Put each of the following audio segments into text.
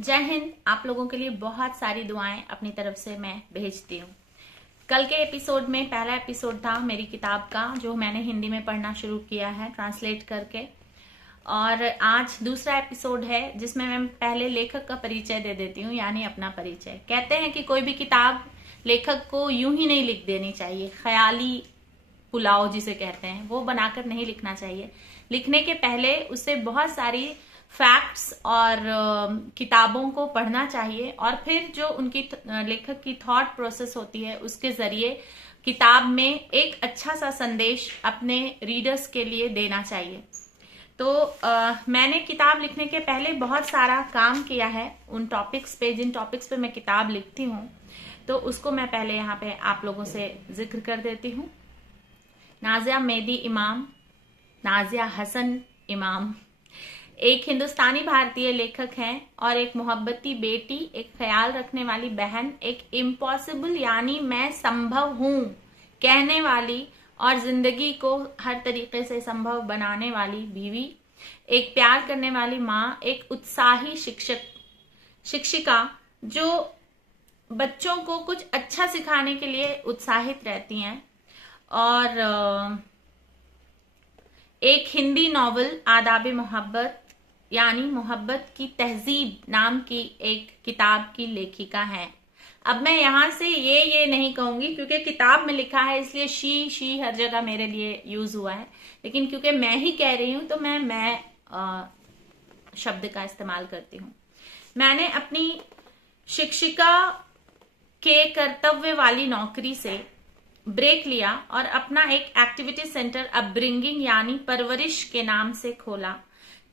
जय हिंद। आप लोगों के लिए बहुत सारी दुआएं अपनी तरफ से मैं भेजती हूँ। कल के एपिसोड में पहला एपिसोड था मेरी किताब का, जो मैंने हिंदी में पढ़ना शुरू किया है ट्रांसलेट करके, और आज दूसरा एपिसोड है जिसमें मैं पहले लेखक का परिचय दे देती हूँ, यानी अपना परिचय। कहते हैं कि कोई भी किताब लेखक को यूं ही नहीं लिख देनी चाहिए, ख्याली पुलाव जिसे कहते हैं वो बनाकर नहीं लिखना चाहिए। लिखने के पहले उसे बहुत सारी फैक्ट्स और किताबों को पढ़ना चाहिए, और फिर जो उनकी लेखक की थॉट प्रोसेस होती है उसके जरिए किताब में एक अच्छा सा संदेश अपने रीडर्स के लिए देना चाहिए। तो मैंने किताब लिखने के पहले बहुत सारा काम किया है उन टॉपिक्स पे, जिन टॉपिक्स पे मैं किताब लिखती हूँ, तो उसको मैं पहले यहाँ पे आप लोगों से जिक्र कर देती हूँ। नाजिया मेहदी इमाम, नाजिया हसन इमाम एक हिंदुस्तानी भारतीय लेखक हैं और एक मोहब्बती बेटी, एक ख्याल रखने वाली बहन, एक इम्पॉसिबल यानी मैं संभव हूं कहने वाली और जिंदगी को हर तरीके से संभव बनाने वाली बीवी, एक प्यार करने वाली माँ, एक उत्साही शिक्षिका जो बच्चों को कुछ अच्छा सिखाने के लिए उत्साहित रहती हैं, और एक हिंदी नॉवल आदाबे मोहब्बत यानी मोहब्बत की तहजीब नाम की एक किताब की लेखिका है। अब मैं यहां से ये नहीं कहूंगी क्योंकि किताब में लिखा है, इसलिए शी हर जगह मेरे लिए यूज हुआ है, लेकिन क्योंकि मैं ही कह रही हूं तो मैं शब्द का इस्तेमाल करती हूं। मैंने अपनी शिक्षिका के कर्तव्य वाली नौकरी से ब्रेक लिया और अपना एक एक्टिविटी सेंटर अपब्रिंगिंग यानी परवरिश के नाम से खोला,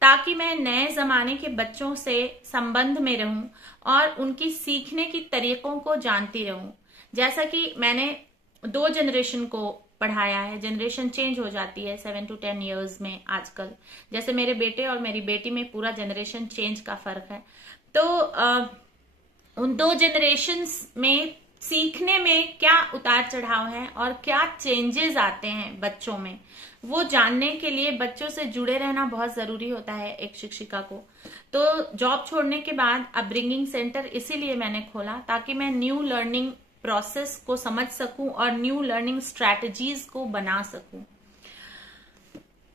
ताकि मैं नए जमाने के बच्चों से संबंध में रहूं और उनकी सीखने की तरीकों को जानती रहूं। जैसा कि मैंने 2 जनरेशन को पढ़ाया है, जनरेशन चेंज हो जाती है 7 to 10 years में आजकल, जैसे मेरे बेटे और मेरी बेटी में पूरा जनरेशन चेंज का फर्क है। तो उन 2 जनरेशंस में सीखने में क्या उतार चढ़ाव है और क्या चेंजेस आते हैं बच्चों में, वो जानने के लिए बच्चों से जुड़े रहना बहुत जरूरी होता है एक शिक्षिका को। तो जॉब छोड़ने के बाद अपब्रिंगिंग सेंटर इसीलिए मैंने खोला, ताकि मैं न्यू लर्निंग प्रोसेस को समझ सकूं और न्यू लर्निंग स्ट्रैटेजीज को बना सकूं।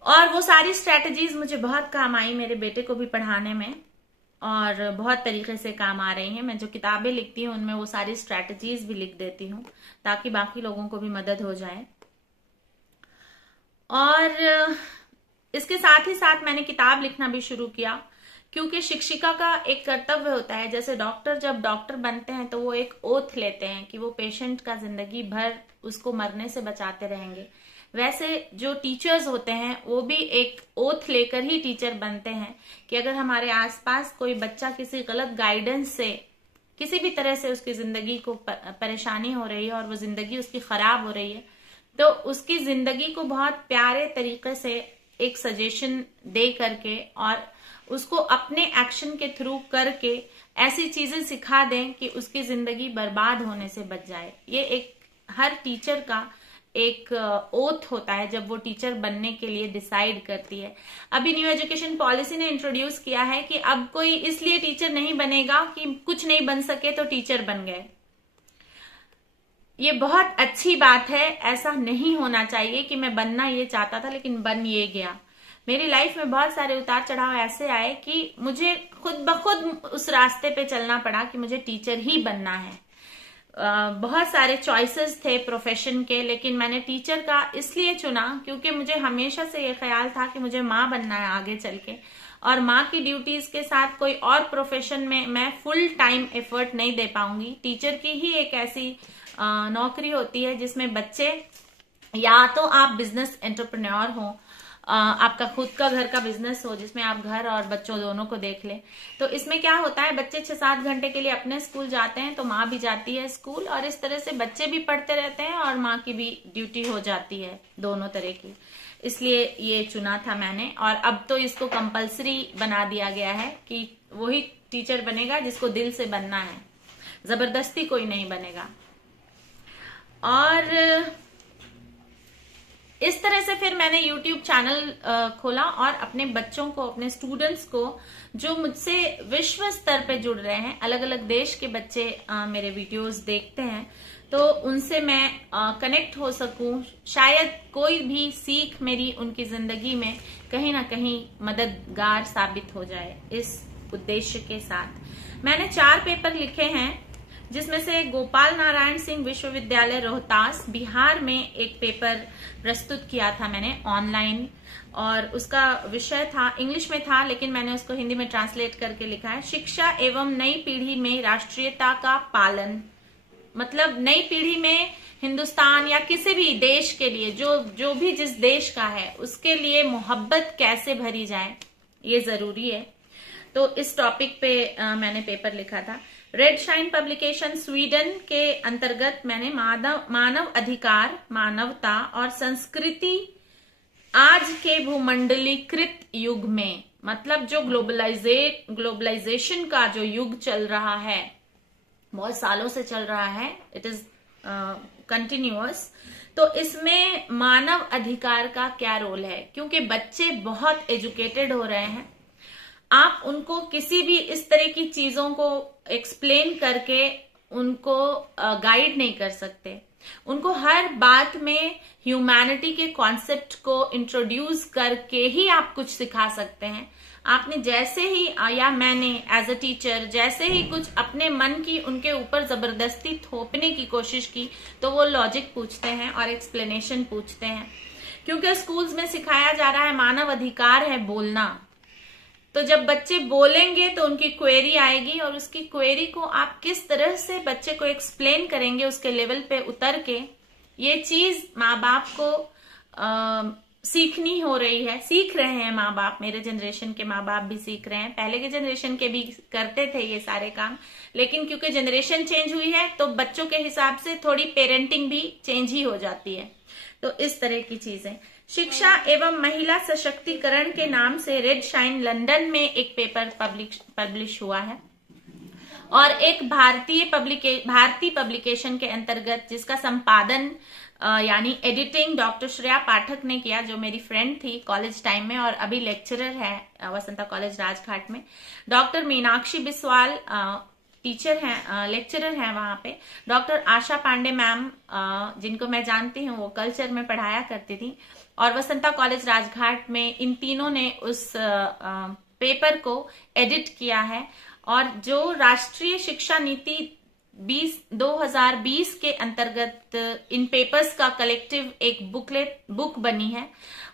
और वो सारी स्ट्रैटेजीज मुझे बहुत काम आई मेरे बेटे को भी पढ़ाने में, और बहुत तरीके से काम आ रही हैं। मैं जो किताबें लिखती हूँ उनमें वो सारी स्ट्रैटेजीज भी लिख देती हूँ ताकि बाकी लोगों को भी मदद हो जाए। और इसके साथ ही साथ मैंने किताब लिखना भी शुरू किया, क्योंकि शिक्षिका का एक कर्तव्य होता है, जैसे डॉक्टर जब डॉक्टर बनते हैं तो वो एक ओथ लेते हैं कि वो पेशेंट का जिंदगी भर उसको मरने से बचाते रहेंगे, वैसे जो टीचर्स होते हैं वो भी एक ओथ लेकर ही टीचर बनते हैं कि अगर हमारे आसपास कोई बच्चा किसी गलत गाइडेंस से किसी भी तरह से उसकी जिंदगी को परेशानी हो रही है और वो जिंदगी उसकी खराब हो रही है, तो उसकी जिंदगी को बहुत प्यारे तरीके से एक सजेशन दे करके और उसको अपने एक्शन के थ्रू करके ऐसी चीजें सिखा दें कि उसकी जिंदगी बर्बाद होने से बच जाए। ये एक हर टीचर का एक ओथ होता है जब वो टीचर बनने के लिए डिसाइड करती है। अभी न्यू एजुकेशन पॉलिसी ने इंट्रोड्यूस किया है कि अब कोई इसलिए टीचर नहीं बनेगा कि कुछ नहीं बन सके तो टीचर बन गए। ये बहुत अच्छी बात है, ऐसा नहीं होना चाहिए कि मैं बनना ये चाहता था लेकिन बन ये गया। मेरी लाइफ में बहुत सारे उतार चढ़ाव ऐसे आए कि मुझे खुद ब खुद उस रास्ते पे चलना पड़ा कि मुझे टीचर ही बनना है। बहुत सारे चॉइसेस थे प्रोफेशन के, लेकिन मैंने टीचर का इसलिए चुना क्योंकि मुझे हमेशा से ये ख्याल था कि मुझे माँ बनना है आगे चल के, और माँ की ड्यूटीज के साथ कोई और प्रोफेशन में मैं फुल टाइम एफर्ट नहीं दे पाऊंगी। टीचर की ही एक ऐसी नौकरी होती है जिसमें बच्चे, या तो आप बिजनेस एंटरप्रेन्योर हो, आपका खुद का घर का बिजनेस हो जिसमें आप घर और बच्चों दोनों को देख ले, तो इसमें क्या होता है बच्चे 6-7 घंटे के लिए अपने स्कूल जाते हैं तो माँ भी जाती है स्कूल, और इस तरह से बच्चे भी पढ़ते रहते हैं और माँ की भी ड्यूटी हो जाती है, दोनों तरह की। इसलिए ये चुना था मैंने, और अब तो इसको कंपलसरी बना दिया गया है कि वही टीचर बनेगा जिसको दिल से बनना है, जबरदस्ती कोई नहीं बनेगा। और इस तरह से फिर मैंने YouTube चैनल खोला और अपने बच्चों को, अपने स्टूडेंट्स को जो मुझसे विश्व स्तर पे जुड़ रहे हैं, अलग अलग देश के बच्चे मेरे वीडियोस देखते हैं, तो उनसे मैं कनेक्ट हो सकूं, शायद कोई भी सीख मेरी उनकी जिंदगी में कहीं ना कहीं मददगार साबित हो जाए। इस उद्देश्य के साथ मैंने 4 पेपर लिखे हैं, जिसमें से गोपाल नारायण सिंह विश्वविद्यालय रोहतास बिहार में एक पेपर प्रस्तुत किया था मैंने ऑनलाइन, और उसका विषय था, इंग्लिश में था लेकिन मैंने उसको हिंदी में ट्रांसलेट करके लिखा है, शिक्षा एवं नई पीढ़ी में राष्ट्रीयता का पालन। मतलब नई पीढ़ी में हिंदुस्तान या किसी भी देश के लिए, जो भी जिस देश का है, उसके लिए मोहब्बत कैसे भरी जाए, ये जरूरी है। तो इस टॉपिक पे मैंने पेपर लिखा था। रेड शाइन पब्लिकेशन स्वीडन के अंतर्गत मैंने मानव अधिकार, मानवता और संस्कृति आज के भूमंडलीकृत युग में, मतलब जो ग्लोबलाइजेशन का जो युग चल रहा है, बहुत सालों से चल रहा है, इट इज कंटिन्यूअस, तो इसमें मानव अधिकार का क्या रोल है, क्योंकि बच्चे बहुत एजुकेटेड हो रहे हैं। आप उनको किसी भी इस तरह की चीजों को एक्सप्लेन करके उनको गाइड नहीं कर सकते। उनको हर बात में ह्यूमैनिटी के कॉन्सेप्ट को इंट्रोड्यूस करके ही आप कुछ सिखा सकते हैं। आपने जैसे ही, या मैंने एज अ टीचर जैसे ही कुछ अपने मन की उनके ऊपर जबरदस्ती थोपने की कोशिश की, तो वो लॉजिक पूछते हैं और एक्सप्लेनेशन पूछते हैं, क्योंकि स्कूल्स में सिखाया जा रहा है मानव अधिकार है बोलना। तो जब बच्चे बोलेंगे तो उनकी क्वेरी आएगी, और उसकी क्वेरी को आप किस तरह से बच्चे को एक्सप्लेन करेंगे उसके लेवल पे उतर के, ये चीज माँ बाप को सीखनी हो रही है। सीख रहे हैं माँ बाप, मेरे जनरेशन के माँ बाप भी सीख रहे हैं, पहले के जनरेशन के भी करते थे ये सारे काम, लेकिन क्योंकि जनरेशन चेंज हुई है तो बच्चों के हिसाब से थोड़ी पेरेंटिंग भी चेंज ही हो जाती है। तो इस तरह की चीजें। शिक्षा एवं महिला सशक्तिकरण के नाम से रेड शाइन लंदन में एक पेपर पब्लिश हुआ है, और एक भारतीय पब्लिकेशन के अंतर्गत जिसका संपादन यानी एडिटिंग डॉक्टर श्रेया पाठक ने किया, जो मेरी फ्रेंड थी कॉलेज टाइम में और अभी लेक्चरर है वसंता कॉलेज राजघाट में। डॉक्टर मीनाक्षी बिस्वाल टीचर हैं, लेक्चरर हैं वहां पे। डॉक्टर आशा पांडे मैम, जिनको मैं जानती हूँ, वो कल्चर में पढ़ाया करती थी, और वसंता कॉलेज राजघाट में इन तीनों ने उस पेपर को एडिट किया है। और जो राष्ट्रीय शिक्षा नीति 2020 के अंतर्गत इन पेपर्स का कलेक्टिव एक बुक बनी है,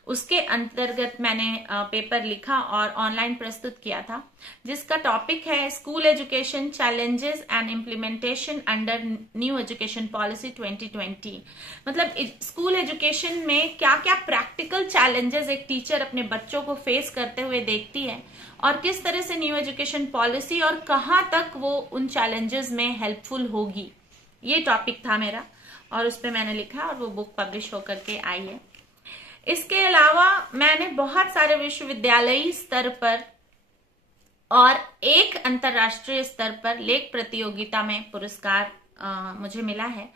उसके अंतर्गत मैंने पेपर लिखा और ऑनलाइन प्रस्तुत किया था, जिसका टॉपिक है school education challenges and implementation under new education policy 2020। मतलब स्कूल एजुकेशन में क्या क्या प्रैक्टिकल चैलेंजेस एक टीचर अपने बच्चों को फेस करते हुए देखती है, और किस तरह से न्यू एजुकेशन पॉलिसी और कहां तक वो उन चैलेंजेस में हेल्पफुल होगी, ये टॉपिक था मेरा, और उस पर मैंने लिखा और वो बुक पब्लिश होकर के आई है। इसके अलावा मैंने बहुत सारे विश्वविद्यालयी स्तर पर और एक अंतर्राष्ट्रीय स्तर पर लेख प्रतियोगिता में पुरस्कार मुझे मिला है।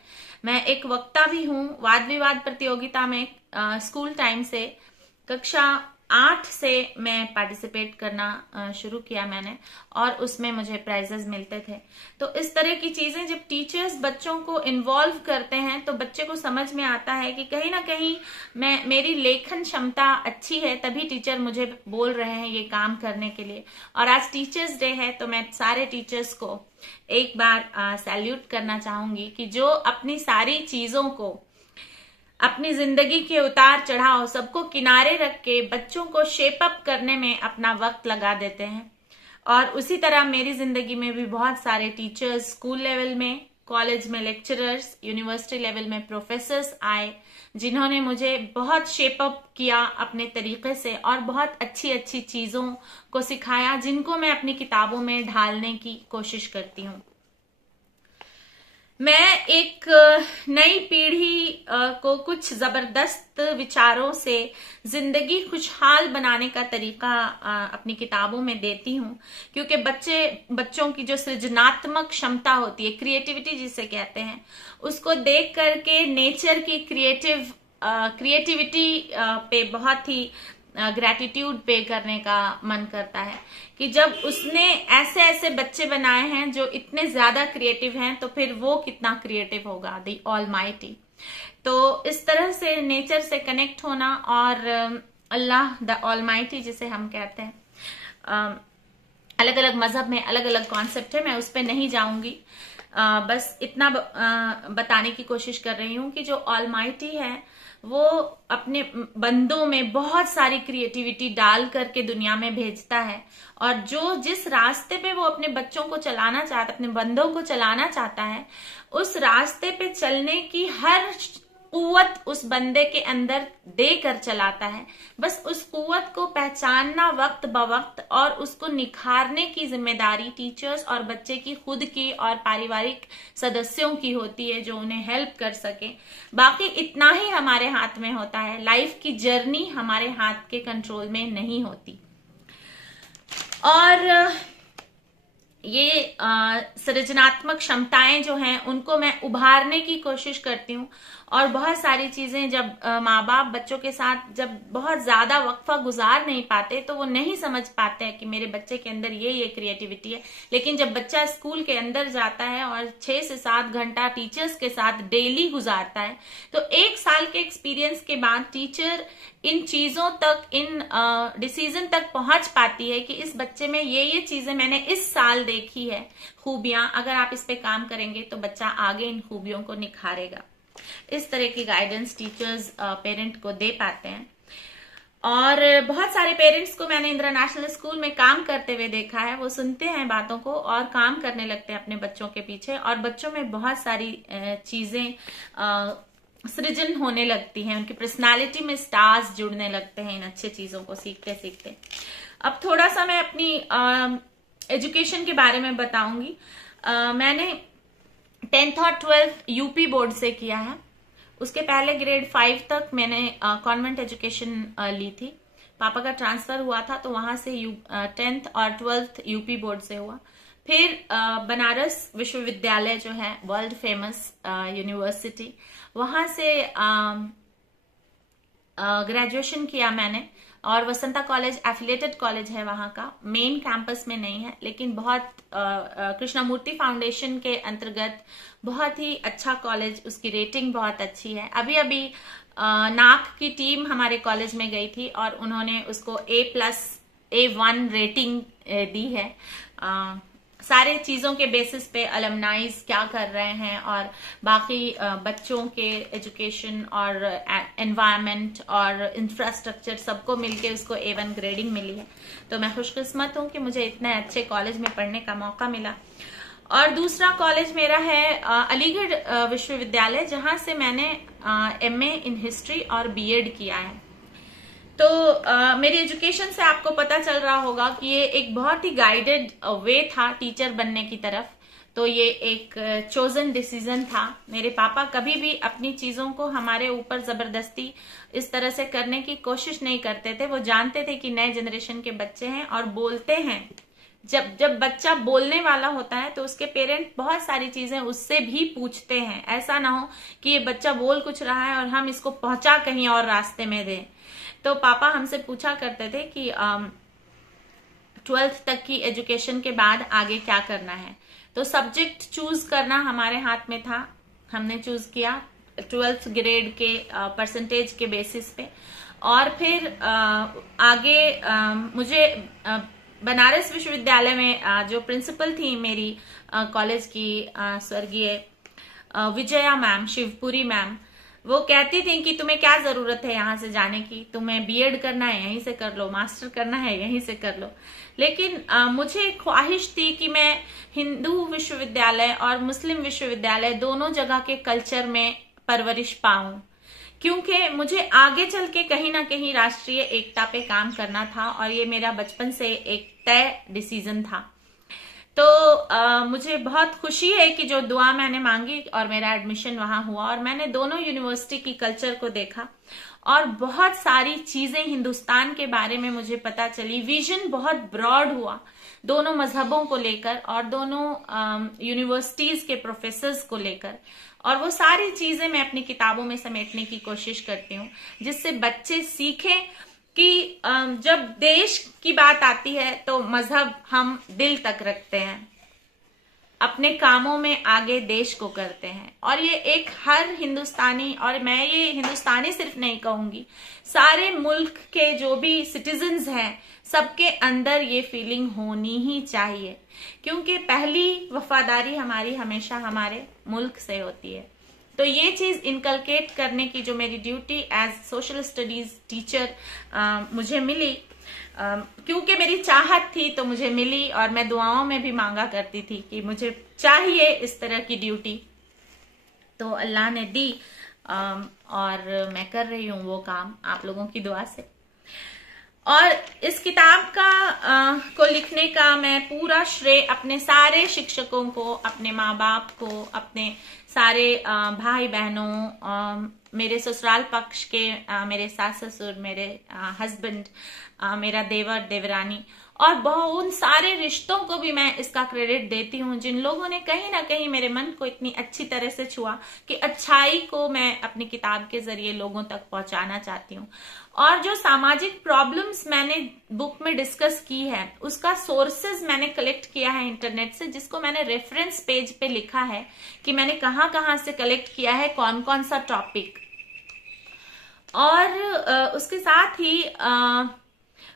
मैं एक वक्ता भी हूँ वाद विवाद प्रतियोगिता में। स्कूल टाइम से कक्षा 8 से मैं पार्टिसिपेट करना शुरू किया मैंने, और उसमें मुझे प्राइजेस मिलते थे। तो इस तरह की चीजें जब टीचर्स बच्चों को इन्वॉल्व करते हैं तो बच्चे को समझ में आता है कि कहीं ना कहीं मेरी लेखन क्षमता अच्छी है, तभी टीचर मुझे बोल रहे हैं ये काम करने के लिए। और आज टीचर्स डे है, तो मैं सारे टीचर्स को एक बार सैल्यूट करना चाहूंगी कि जो अपनी सारी चीजों को, अपनी जिंदगी के उतार चढ़ाव सबको किनारे रख के बच्चों को शेप अप करने में अपना वक्त लगा देते हैं। और उसी तरह मेरी जिंदगी में भी बहुत सारे टीचर्स, स्कूल लेवल में, कॉलेज में लेक्चरर्स, यूनिवर्सिटी लेवल में प्रोफेसर्स आए, जिन्होंने मुझे बहुत शेप अप किया अपने तरीके से और बहुत अच्छी अच्छी चीजों को सिखाया, जिनको मैं अपनी किताबों में ढालने की कोशिश करती हूँ। मैं एक नई पीढ़ी को कुछ जबरदस्त विचारों से जिंदगी खुशहाल बनाने का तरीका अपनी किताबों में देती हूँ, क्योंकि बच्चों की जो सृजनात्मक क्षमता होती है, क्रिएटिविटी जिसे कहते हैं, उसको देख करके नेचर की क्रिएटिव क्रिएटिविटी पे बहुत ही ग्रैटिट्यूड पे करने का मन करता है कि जब उसने ऐसे ऐसे बच्चे बनाए हैं जो इतने ज्यादा क्रिएटिव हैं, तो फिर वो कितना क्रिएटिव होगा, द ऑलमाइटी। तो इस तरह से नेचर से कनेक्ट होना और अल्लाह द ऑलमाइटी जिसे हम कहते हैं, अलग अलग मजहब में अलग अलग कॉन्सेप्ट है, मैं उस पर नहीं जाऊंगी। बस इतना बताने की कोशिश कर रही हूं कि जो ऑलमाइटी है वो अपने बंदों में बहुत सारी क्रिएटिविटी डाल करके दुनिया में भेजता है, और जो जिस रास्ते पे वो अपने बच्चों को चलाना चाहता है, अपने बंदों को चलाना चाहता है, उस रास्ते पे चलने की हर कुव्वत उस बंदे के अंदर देकर चलाता है। बस उस कुव्वत को पहचानना वक्त ब वक्त और उसको निखारने की जिम्मेदारी टीचर्स और बच्चे की खुद की और पारिवारिक सदस्यों की होती है, जो उन्हें हेल्प कर सके। बाकी इतना ही हमारे हाथ में होता है, लाइफ की जर्नी हमारे हाथ के कंट्रोल में नहीं होती। और ये सृजनात्मक क्षमताएं जो हैं उनको मैं उभारने की कोशिश करती हूँ, और बहुत सारी चीजें जब माँ बाप बच्चों के साथ जब बहुत ज्यादा वक्फा गुजार नहीं पाते तो वो नहीं समझ पाते हैं कि मेरे बच्चे के अंदर ये क्रिएटिविटी है। लेकिन जब बच्चा स्कूल के अंदर जाता है और 6 से 7 घंटा टीचर्स के साथ डेली गुजारता है, तो 1 साल के एक्सपीरियंस के बाद टीचर इन चीजों तक, इन डिसीजन तक पहुंच पाती है कि इस बच्चे में ये चीजें मैंने इस साल देखी है खूबियां, अगर आप इस पे काम करेंगे तो बच्चा आगे इन खूबियों को निखारेगा। इस तरह की गाइडेंस टीचर्स पेरेंट को दे पाते हैं। और बहुत सारे पेरेंट्स को मैंने इंदिरा नेशनल स्कूल में काम करते हुए देखा है, वो सुनते हैं बातों को और काम करने लगते हैं अपने बच्चों के पीछे, और बच्चों में बहुत सारी चीजें सृजन होने लगती हैं, उनकी पर्सनालिटी में स्टार्स जुड़ने लगते हैं इन अच्छे चीजों को सीखते सीखते। अब थोड़ा सा मैं अपनी एजुकेशन के बारे में बताऊंगी। मैंने 10th और 12th यूपी बोर्ड से किया है। उसके पहले ग्रेड 5 तक मैंने कॉन्वेंट एजुकेशन ली थी। पापा का ट्रांसफर हुआ था तो वहां से 10th और 12th यूपी बोर्ड से हुआ। फिर बनारस विश्वविद्यालय जो है, वर्ल्ड फेमस यूनिवर्सिटी, वहां से ग्रेजुएशन किया मैंने। और वसंता कॉलेज एफिलेटेड कॉलेज है वहां का, मेन कैंपस में नहीं है, लेकिन बहुत कृष्णमूर्ति फाउंडेशन के अंतर्गत बहुत ही अच्छा कॉलेज, उसकी रेटिंग बहुत अच्छी है। अभी अभी नाक की टीम हमारे कॉलेज में गई थी और उन्होंने उसको A+ A1 रेटिंग दी है। सारे चीजों के बेसिस पे अलमनाइज क्या कर रहे हैं और बाकी बच्चों के एजुकेशन और एनवायरनमेंट और इंफ्रास्ट्रक्चर सबको मिलके उसको A1 ग्रेडिंग मिली है। तो मैं खुशकिस्मत हूं कि मुझे इतने अच्छे कॉलेज में पढ़ने का मौका मिला। और दूसरा कॉलेज मेरा है अलीगढ़ विश्वविद्यालय, जहां से मैंने MA इन हिस्ट्री और B.Ed किया है। तो मेरी एजुकेशन से आपको पता चल रहा होगा कि ये एक बहुत ही गाइडेड वे था टीचर बनने की तरफ। तो ये एक चोजन डिसीजन था। मेरे पापा कभी भी अपनी चीजों को हमारे ऊपर जबरदस्ती इस तरह से करने की कोशिश नहीं करते थे। वो जानते थे कि नए जनरेशन के बच्चे हैं और बोलते हैं। जब बच्चा बोलने वाला होता है तो उसके पेरेंट बहुत सारी चीजें उससे भी पूछते हैं। ऐसा ना हो कि ये बच्चा बोल कुछ रहा है और हम इसको पहुंचा कहीं और रास्ते में दें। तो पापा हमसे पूछा करते थे कि 12th तक की एजुकेशन के बाद आगे क्या करना है। तो सब्जेक्ट चूज करना हमारे हाथ में था। हमने चूज किया 12th ग्रेड के परसेंटेज के बेसिस पे। और फिर आगे मुझे बनारस विश्वविद्यालय में जो प्रिंसिपल थी मेरी कॉलेज की, स्वर्गीय विजया मैम, शिवपुरी मैम, वो कहती थी कि तुम्हें क्या जरूरत है यहाँ से जाने की, तुम्हें B.Ed करना है यहीं से कर लो, मास्टर करना है यहीं से कर लो। लेकिन मुझे ख्वाहिश थी कि मैं हिंदू विश्वविद्यालय और मुस्लिम विश्वविद्यालय दोनों जगह के कल्चर में परवरिश पाऊं, क्योंकि मुझे आगे चल के कहीं ना कहीं राष्ट्रीय एकता पे काम करना था और ये मेरा बचपन से एक तय डिसीजन था। तो मुझे बहुत खुशी है कि जो दुआ मैंने मांगी और मेरा एडमिशन वहां हुआ और मैंने दोनों यूनिवर्सिटी की कल्चर को देखा और बहुत सारी चीजें हिंदुस्तान के बारे में मुझे पता चली। विजन बहुत ब्रॉड हुआ। दोनों मजहबों को लेकर और दोनों यूनिवर्सिटीज के प्रोफेसर्स को लेकर, और वो सारी चीजें मैं अपनी किताबों में समेटने की कोशिश करती हूँ, जिससे बच्चे सीखें कि जब देश की बात आती है तो मजहब हम दिल तक रखते हैं, अपने कामों में आगे देश को करते हैं। और ये एक हर हिंदुस्तानी, और मैं ये हिंदुस्तानी सिर्फ नहीं कहूंगी, सारे मुल्क के जो भी सिटीजन्स हैं सबके अंदर ये फीलिंग होनी ही चाहिए, क्योंकि पहली वफादारी हमारी हमेशा हमारे मुल्क से होती है। तो ये चीज इनकलकेट करने की जो मेरी duty as social studies teacher मुझे मिली, क्योंकि मेरी चाहत थी तो मुझे मिली, और मैं दुआओं में भी मांगा करती थी कि मुझे चाहिए इस तरह की ड्यूटी, तो अल्लाह ने दी, और मैं कर रही हूँ वो काम आप लोगों की दुआ से। और इस किताब को लिखने का मैं पूरा श्रेय अपने सारे शिक्षकों को, अपने माँ बाप को, अपने सारे भाई बहनों, मेरे ससुराल पक्ष के मेरे सास ससुर, मेरे हस्बैंड, मेरा देवर देवरानी, और उन सारे रिश्तों को भी मैं इसका क्रेडिट देती हूँ जिन लोगों ने कहीं ना कहीं मेरे मन को इतनी अच्छी तरह से छुआ कि अच्छाई को मैं अपनी किताब के जरिए लोगों तक पहुंचाना चाहती हूँ। और जो सामाजिक प्रॉब्लम्स मैंने बुक में डिस्कस की है उसका सोर्सेज मैंने कलेक्ट किया है इंटरनेट से, जिसको मैंने रेफरेंस पेज पे लिखा है कि मैंने कहाँ कहाँ से कलेक्ट किया है, कौन कौन सा टॉपिक। और उसके साथ ही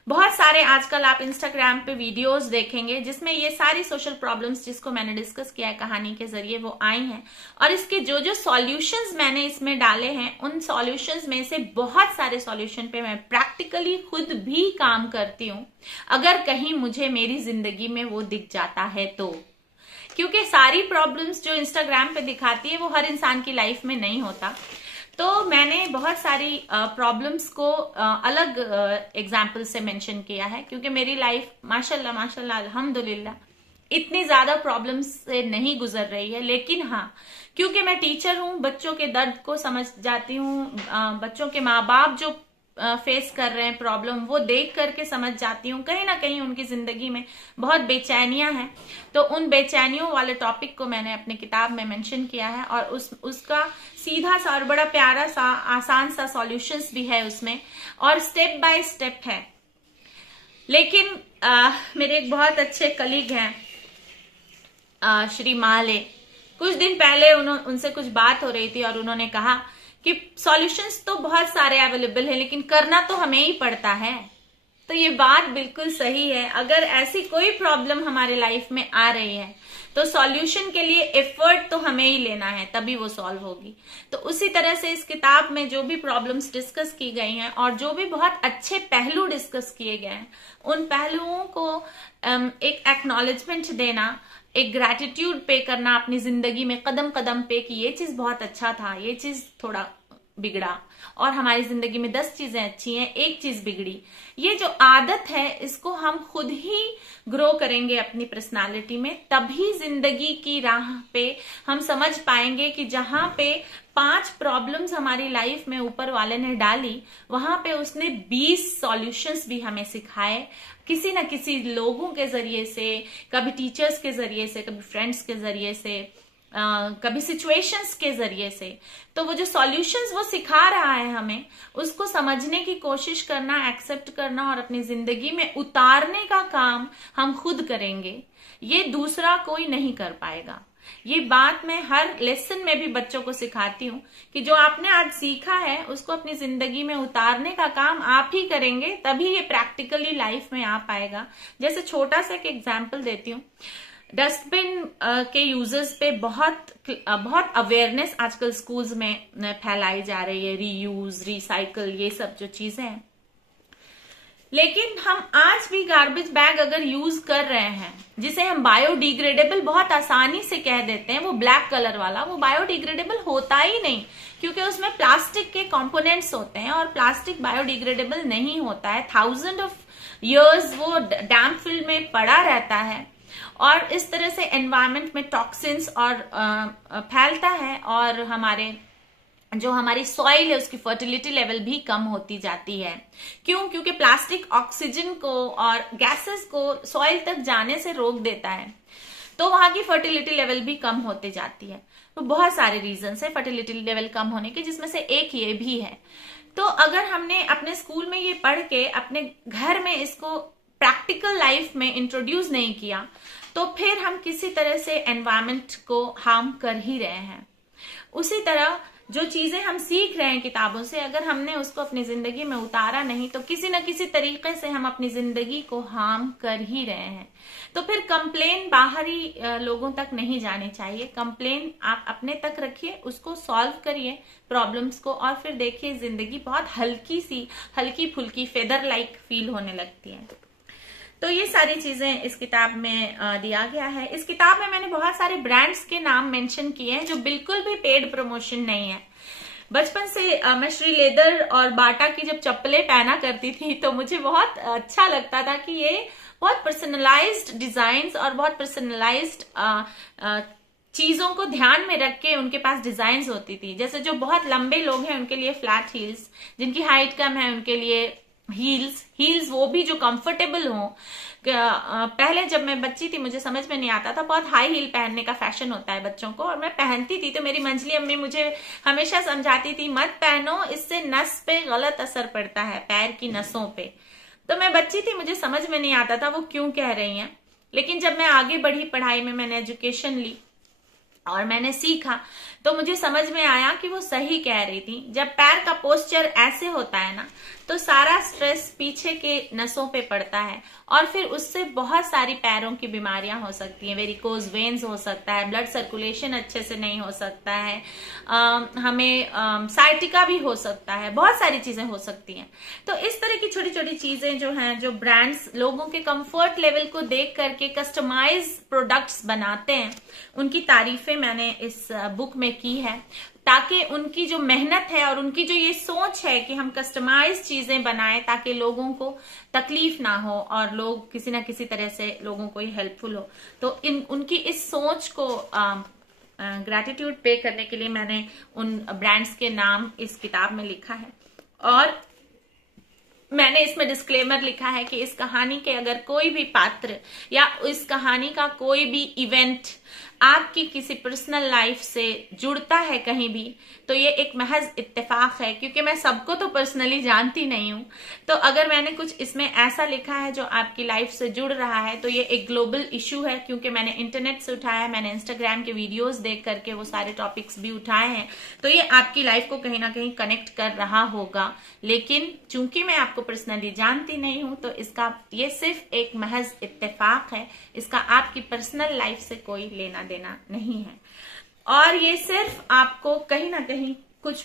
बहुत सारे आजकल आप इंस्टाग्राम पे वीडियोस देखेंगे जिसमें ये सारी सोशल प्रॉब्लम्स जिसको मैंने डिस्कस किया है कहानी के जरिए वो आई हैं, और इसके जो जो सॉल्यूशंस मैंने इसमें डाले हैं उन सॉल्यूशंस में से बहुत सारे सॉल्यूशन पे मैं प्रैक्टिकली खुद भी काम करती हूँ, अगर कहीं मुझे मेरी जिंदगी में वो दिख जाता है तो। क्योंकि सारी प्रॉब्लम्स जो इंस्टाग्राम पे दिखाती है वो हर इंसान की लाइफ में नहीं होता, तो मैंने बहुत सारी प्रॉब्लम्स को अलग एग्जाम्पल से मेंशन किया है, क्योंकि मेरी लाइफ माशाल्लाह माशाल्लाह अल्हम्दुलिल्लाह इतनी ज्यादा प्रॉब्लम्स से नहीं गुजर रही है। लेकिन हाँ, क्योंकि मैं टीचर हूँ, बच्चों के दर्द को समझ जाती हूँ, बच्चों के माँ बाप जो फेस कर रहे हैं प्रॉब्लम वो देख करके समझ जाती हूँ, कहीं ना कहीं उनकी जिंदगी में बहुत बेचैनियां हैं, तो उन बेचैनियों वाले टॉपिक को मैंने अपनी किताब में मेंशन किया है, और उसका सीधा सा और बड़ा प्यारा सा आसान सा सॉल्यूशंस भी है उसमें, और स्टेप बाय स्टेप है। लेकिन मेरे एक बहुत अच्छे कलीग हैं श्री माले, कुछ दिन पहले उनसे कुछ बात हो रही थी और उन्होंने कहा कि सॉल्यूशंस तो बहुत सारे अवेलेबल है लेकिन करना तो हमें ही पड़ता है। तो ये बात बिल्कुल सही है, अगर ऐसी कोई प्रॉब्लम हमारे लाइफ में आ रही है तो सॉल्यूशन के लिए एफर्ट तो हमें ही लेना है, तभी वो सॉल्व होगी। तो उसी तरह से इस किताब में जो भी प्रॉब्लम्स डिस्कस की गई हैं और जो भी बहुत अच्छे पहलू डिस्कस किए गए हैं उन पहलुओं को एक एक्नॉलेजमेंट देना, एक ग्रैटिट्यूड पे करना अपनी जिंदगी में कदम कदम पे कि ये चीज बहुत अच्छा था, ये चीज थोड़ा बिगड़ा, और हमारी जिंदगी में 10 चीजें अच्छी हैं, एक चीज बिगड़ी। ये जो आदत है इसको हम खुद ही ग्रो करेंगे अपनी पर्सनालिटी में, तभी जिंदगी की राह पे हम समझ पाएंगे कि जहां पे 5 प्रॉब्लम्स हमारी लाइफ में ऊपर वाले ने डाली वहां पे उसने 20 सॉल्यूशंस भी हमें सिखाए, किसी न किसी लोगों के जरिए से, कभी टीचर्स के जरिए से, कभी फ्रेंड्स के जरिए से, कभी सिचुएशंस के जरिए से। तो वो जो सॉल्यूशंस वो सिखा रहा है हमें उसको समझने की कोशिश करना, एक्सेप्ट करना और अपनी जिंदगी में उतारने का काम हम खुद करेंगे, ये दूसरा कोई नहीं कर पाएगा। ये बात मैं हर लेसन में भी बच्चों को सिखाती हूँ कि जो आपने आज सीखा है उसको अपनी जिंदगी में उतारने का काम आप ही करेंगे, तभी ये प्रैक्टिकली लाइफ में आ पाएगा। जैसे छोटा सा एक एग्जाम्पल देती हूँ, डस्टबिन के यूजर्स पे बहुत अवेयरनेस आजकल स्कूल्स में फैलाई जा रही है, रीयूज, रिसाइकल, ये सब जो चीजें हैं। लेकिन हम आज भी गार्बेज बैग अगर यूज कर रहे हैं जिसे हम बायोडिग्रेडेबल बहुत आसानी से कह देते हैं, वो ब्लैक कलर वाला, वो बायोडिग्रेडेबल होता ही नहीं, क्योंकि उसमें प्लास्टिक के कंपोनेंट्स होते हैं और प्लास्टिक बायोडिग्रेडेबल नहीं होता है। 1000 ऑफ इयर्स वो डैम्प फिल में पड़ा रहता है और इस तरह से एनवायरनमेंट में टॉक्सिन्स और फैलता है और हमारे जो हमारी सॉइल है उसकी फर्टिलिटी लेवल भी कम होती जाती है। क्यों? क्योंकि प्लास्टिक ऑक्सीजन को और गैसेस को सॉइल तक जाने से रोक देता है, तो वहां की फर्टिलिटी लेवल भी कम होती जाती है। तो बहुत सारे रीजंस है फर्टिलिटी लेवल कम होने के, जिसमें से एक ये भी है। तो अगर हमने अपने स्कूल में ये पढ़ के अपने घर में इसको प्रैक्टिकल लाइफ में इंट्रोड्यूस नहीं किया, तो फिर हम किसी तरह से एनवायरमेंट को हार्म कर ही रहे हैं। उसी तरह जो चीजें हम सीख रहे हैं किताबों से, अगर हमने उसको अपनी जिंदगी में उतारा नहीं, तो किसी न किसी तरीके से हम अपनी जिंदगी को हार्म कर ही रहे हैं। तो फिर कंप्लेन बाहरी लोगों तक नहीं जानी चाहिए। कंप्लेन आप अपने तक रखिए, उसको सॉल्व करिए प्रॉब्लम्स को, और फिर देखिए जिंदगी बहुत हल्की फुल्की फेदर लाइक फील होने लगती है। तो ये सारी चीजें इस किताब में दिया गया है। इस किताब में मैंने बहुत सारे ब्रांड्स के नाम मेंशन किए हैं जो बिल्कुल भी पेड प्रमोशन नहीं है। बचपन से मैं श्री लेदर और बाटा की जब चप्पलें पहना करती थी तो मुझे बहुत अच्छा लगता था कि ये बहुत पर्सनलाइज्ड डिजाइन्स और बहुत पर्सनलाइज्ड चीजों को ध्यान में रख के उनके पास डिजाइन्स होती थी। जैसे जो बहुत लंबे लोग हैं उनके लिए फ्लैट हील्स, जिनकी हाइट कम है उनके लिए हील्स वो भी जो कंफर्टेबल हो। पहले जब मैं बच्ची थी मुझे समझ में नहीं आता था, बहुत हाई हील पहनने का फैशन होता है बच्चों को, और मैं पहनती थी तो मेरी मंझली अम्मी मुझे हमेशा समझाती थी मत पहनो, इससे नस पे गलत असर पड़ता है, पैर की नसों पे। तो मैं बच्ची थी, मुझे समझ में नहीं आता था वो क्यों कह रही हैं। लेकिन जब मैं आगे बढ़ी पढ़ाई में, मैंने एजुकेशन ली और मैंने सीखा, तो मुझे समझ में आया कि वो सही कह रही थी। जब पैर का पोस्चर ऐसे होता है ना, तो सारा स्ट्रेस पीछे के नसों पे पड़ता है और फिर उससे बहुत सारी पैरों की बीमारियां हो सकती हैं। वेरिकोज वेन्स हो सकता है, ब्लड सर्कुलेशन अच्छे से नहीं हो सकता है, हमें साइटिका भी हो सकता है, बहुत सारी चीजें हो सकती हैं। तो इस तरह की छोटी छोटी चीजें जो हैं, जो ब्रांड्स लोगों के कंफर्ट लेवल को देख करके कस्टमाइज प्रोडक्ट्स बनाते हैं, उनकी तारीफें मैंने इस बुक में की है, ताकि उनकी जो मेहनत है और उनकी जो ये सोच है कि हम कस्टमाइज चीजें बनाएं ताकि लोगों को तकलीफ ना हो और लोग किसी ना किसी तरह से लोगों को हेल्पफुल हो। तो उनकी इस सोच को ग्रैटिट्यूड पे करने के लिए मैंने उन ब्रांड्स के नाम इस किताब में लिखा है। और मैंने इसमें डिस्क्लेमर लिखा है कि इस कहानी के अगर कोई भी पात्र या इस कहानी का कोई भी इवेंट आपकी किसी पर्सनल लाइफ से जुड़ता है कहीं भी, तो ये एक महज इत्तेफाक है, क्योंकि मैं सबको तो पर्सनली जानती नहीं हूं। तो अगर मैंने कुछ इसमें ऐसा लिखा है जो आपकी लाइफ से जुड़ रहा है, तो ये एक ग्लोबल इशू है, क्योंकि मैंने इंटरनेट से उठाया है, मैंने इंस्टाग्राम के वीडियोस देख करके वो सारे टॉपिक्स भी उठाए हैं। तो ये आपकी लाइफ को कहीं ना कहीं कनेक्ट कर रहा होगा, लेकिन चूंकि मैं आपको पर्सनली जानती नहीं हूं, तो इसका ये सिर्फ एक महज इत्तेफाक है, इसका आपकी पर्सनल लाइफ से कोई लेना देना नहीं है। और ये सिर्फ आपको कहीं ना कहीं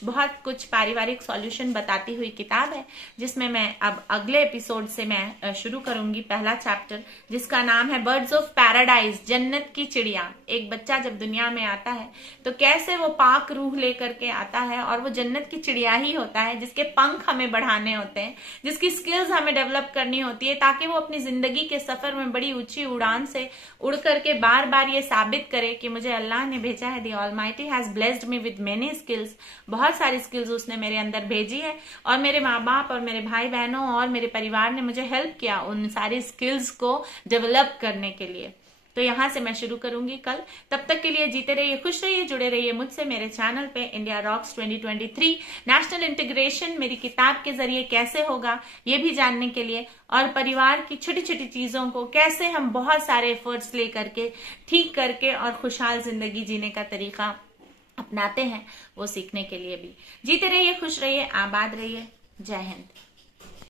बहुत कुछ पारिवारिक सॉल्यूशन बताती हुई किताब है, जिसमें मैं अब अगले एपिसोड से मैं शुरू करूंगी पहला चैप्टर, जिसका नाम है बर्ड्स ऑफ पैराडाइज, जन्नत की चिड़िया। एक बच्चा जब दुनिया में आता है तो कैसे वो पाक रूह लेकर के आता है, और वो जन्नत की चिड़िया ही होता है जिसके पंख हमें बढ़ाने होते हैं, जिसकी स्किल्स हमें डेवलप करनी होती है, ताकि वो अपनी जिंदगी के सफर में बड़ी ऊंची उड़ान से उड़ करके बार बार ये साबित करे कि मुझे अल्लाह ने भेजा है। The almighty has blessed me with many skills, बहुत सारी स्किल्स उसने मेरे अंदर भेजी है, और मेरे माँ बाप और मेरे भाई बहनों और मेरे परिवार ने मुझे हेल्प किया उन सारी स्किल्स को डेवलप करने के लिए। तो यहां से मैं शुरू करूंगी कल। तब तक के लिए जीते रहिए, खुश रहिए, जुड़े रहिए मुझसे मेरे चैनल पे। इंडिया रॉक्स 2023 नेशनल इंटीग्रेशन मेरी किताब के जरिए कैसे होगा, ये भी जानने के लिए, और परिवार की छोटी छोटी चीजों को कैसे हम बहुत सारे एफर्ट्स ले करके ठीक करके और खुशहाल जिंदगी जीने का तरीका अपनाते हैं, वो सीखने के लिए भी। जीते रहिए, खुश रहिए, आबाद रहिए। जय हिंद।